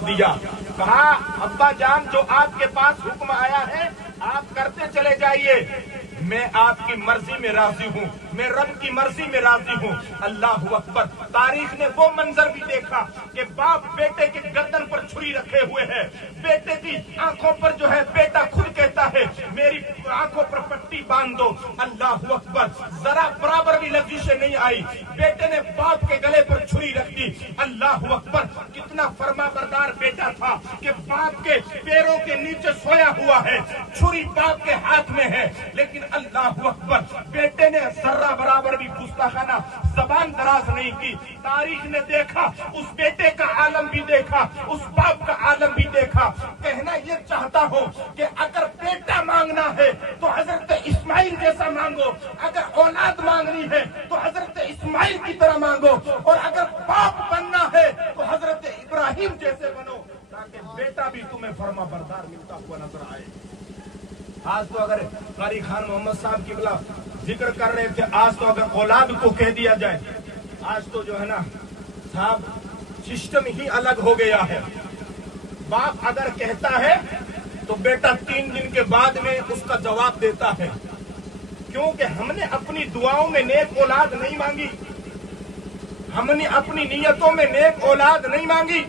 जवाब दिया, कहा अब्बा जान जो आपके पास हुक्म आया है आप करते चले जाइए, मैं आपकी मर्जी में राजी हूँ, मैं रब की मर्जी में राजी हूँ। अल्लाह अकबर। तारीख ने वो मंजर भी देखा कि बाप बेटे के गर्दन पर छुरी रखे हुए है, बेटे की आंखों पर जो है बेटा खुद कहता है मेरी आंखों पर पट्टी बांध दो। अल्लाह अकबर। जरा बराबर भी लफ्जी से नहीं आई, बेटे ने बाप के गले पर छुरी रख दी। अल्लाह अकबर। कितना फर्मा बरदार बेटा था कि बाप के पैरों के नीचे सोया हुआ है, छुरी बाप के हाथ में है, लेकिन अल्लाह अकबर बेटे ने जर्रा बराबर भी गुस्ताखाना जबान दराज नहीं की। तारीख ने देखा, उस बेटे का आलम भी देखा, उस बाप का आलम भी देखा। कहना ये चाहता हूँ कि अगर बेटा मांगना है तो हजरत इस्माइल जैसा मांगो, अगर औलाद मांगनी है तो हजरत इस्माइल की तरह मांगो, और अगर बाप बनना है तो हजरत इब्राहिम जैसे बनो, ताकि बेटा भी तुम्हें फर्मा बरदार मिलता हुआ नजर आए। आज तो अगर कारी खान मोहम्मद साहब की बला जिक्र कर रहे थे, आज तो अगर औलाद को कह दिया जाए, आज तो जो है ना साहब सिस्टम ही अलग हो गया है। बाप अगर कहता है तो बेटा 3 दिन के बाद में उसका जवाब देता है, क्योंकि हमने अपनी दुआओं में नेक औलाद नहीं मांगी, हमने अपनी नियतों में नेक औलाद नहीं मांगी।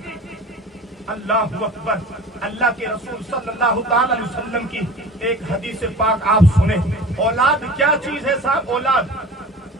अल्लाह अकबर। अल्लाह के रसूल सल्लल्लाहु ताला अलैहि वसल्लम की एक हदीस पाक आप सुने। औलाद क्या चीज है साहब?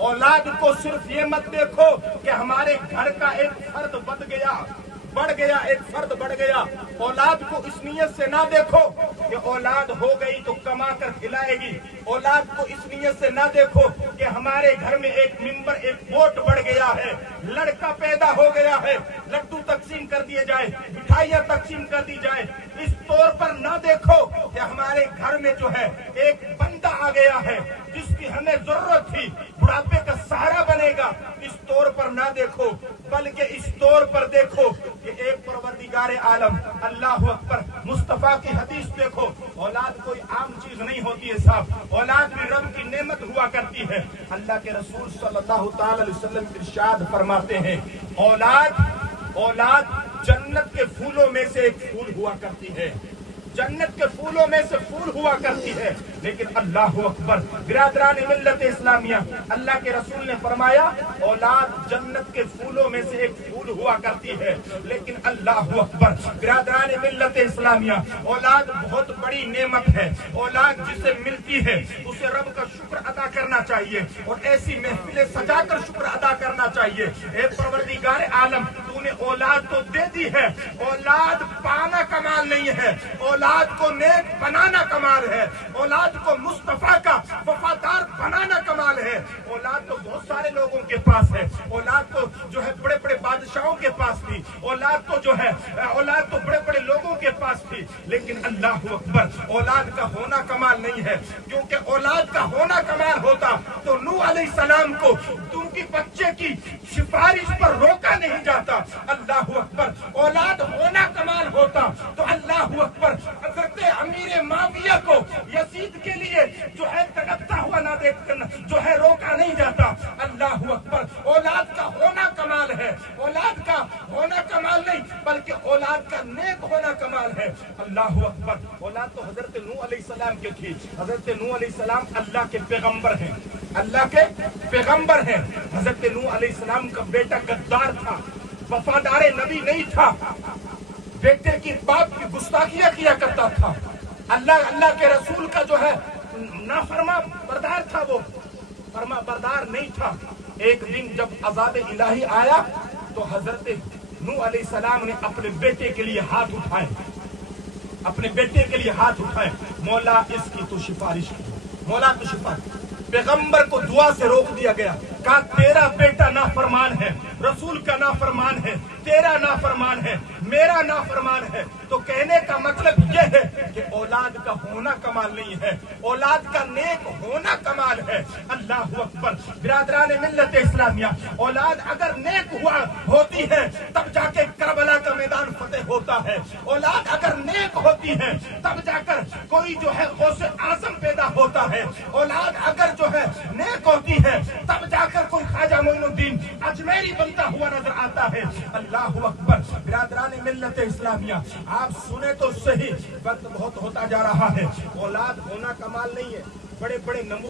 औलाद को सिर्फ ये मत देखो कि हमारे घर का एक फर्द बढ़ गया, एक फर्द बढ़ गया। औलाद को इस नियत से ना देखो कि औलाद हो गई तो कमा कर खिलाएगी। औलाद को इस नियत से ना देखो कि हमारे घर में एक मिंबर, एक वोट बढ़ गया है, लड़का पैदा हो गया है, लड्डू तकसीम कर दिए जाए, मिठाइयाँ तकसीम कर दी जाए। इस तौर पर ना देखो कि हमारे घर में जो है एक बंदा आ गया है जिसकी हमें जरूरत थी, बुढ़ापे का सहारा बनेगा। इस तौर पर ना देखो, बल्कि इस तौर पर देखो कि एक परवरदिगार आलम अल्लाह अकबर मुस्तफा की हदीस देखो। औलाद कोई आम चीज नहीं होती है साहब, औलाद भी रब की नेमत हुआ करती है। अल्लाह के रसूल सल्लल्लाहु ताला अलैहि वसल्लम इरशाद फरमाते हैं, औलाद जन्नत के फूलों में से एक फूल हुआ करती है, जन्नत के फूलों में से फूल हुआ करती है। लेकिन अल्लाह अकबर। बिरादरान मिल्लत इस्लामिया, अल्लाह के रसूल ने फरमाया औलाद जन्नत के फूलों में से एक फूल हुआ करती है, लेकिन अल्लाह अकबर। बिरादरान मिल्लत इस्लामिया, औलाद बहुत बड़ी नेमत है। औलाद जिसे मिलती है उसे रब का शुक्र अदा करना चाहिए, और ऐसी महफिलें सजाकर शुक्र अदा करना चाहिए। ए परवरदिगार आलम, तूने औलाद तो दे दी है, औलाद पाना कमाल नहीं है, औलाद को नेक बनाना कमाल है, औलाद को मुस्तफा का वफादार बनाना कमाल है। औलाद तो बहुत सारे लोगों के पास है, औलाद तो जो है बड़े बड़े बादशाहों के पास थी, औलाद तो जो है औलाद तो बड़े बड़े लोगों के पास थी, लेकिन अल्लाह अकबर औलाद का होना कमाल नहीं है। क्योंकि औलाद का होना कमाल होता तो नूह अलैहिस्सलाम को उनकी बच्चे की सिफारिश पर रोका नहीं जाता। अल्लाह अकबर। औलाद होना कमाल होता तो अल्लाह अकबर हजरत अमीर माविया को यजीद के लिए जो है तड़पता हुआ ना देखकर जो है रोका नहीं जाता। अल्लाह अकबर। औलाद का होना कमाल है, औलाद का होना कमाल नहीं बल्कि औलाद का नेक होना कमाल है। अल्लाह अकबर। औलाद तो हजरत नूह अलैहिस्सलाम की थी। हजरत नूह अलैहिस्सलाम अल्लाह के पैगंबर हैं, अल्लाह के पैगंबर हैं। हजरत नूह अलैहिस्सलाम का बेटा गद्दार था, वफादार नबी नहीं था, बेटे की बाप की गुस्ताखियां किया करता था। अल्लाह के रसूल का जो है नाफरमा बरदार था, वो फरमा बरदार नहीं था। एक दिन जब अज़ाब इलाही आया तो हजरत नूह अलैहिस्सलाम ने अपने बेटे के लिए हाथ उठाए, अपने बेटे के लिए हाथ उठाए, मौला इसकी तो सिफारिश की, मौला तो सिफारिश। पैगंबर को दुआ से रोक दिया गया, कहा तेरा बेटा नाफरमान है, रसूल का नाफरमान है, तेरा नाफरमान है, मेरा नाफरमान है। तो कहने का मतलब यह है कि औलाद का होना कमाल नहीं है, औलाद का नेक होना कमाल है। अल्लाह अकबर। बिरादरान मिल्लत इस्लामिया, औलाद अगर नेक हुआ होती है तब जाके करबला का मैदान फतेह होता है। औलाद अगर नेक होती है तब जाकर कोई जो है गौसे आजम पैदा होता है। औलाद अगर जो है नेक होती है तब जाकर कोई ख्वाजा मोइनुद्दीन अजमेरी बनता हुआ नजर आता है। अल्लाह अकबर। बिरादरान मिल्लत इस्लामिया, आप सुने तो सही, वक्त बहुत होता जा रहा है। औलाद होना कमाल नहीं है, बड़े बड़े नमूने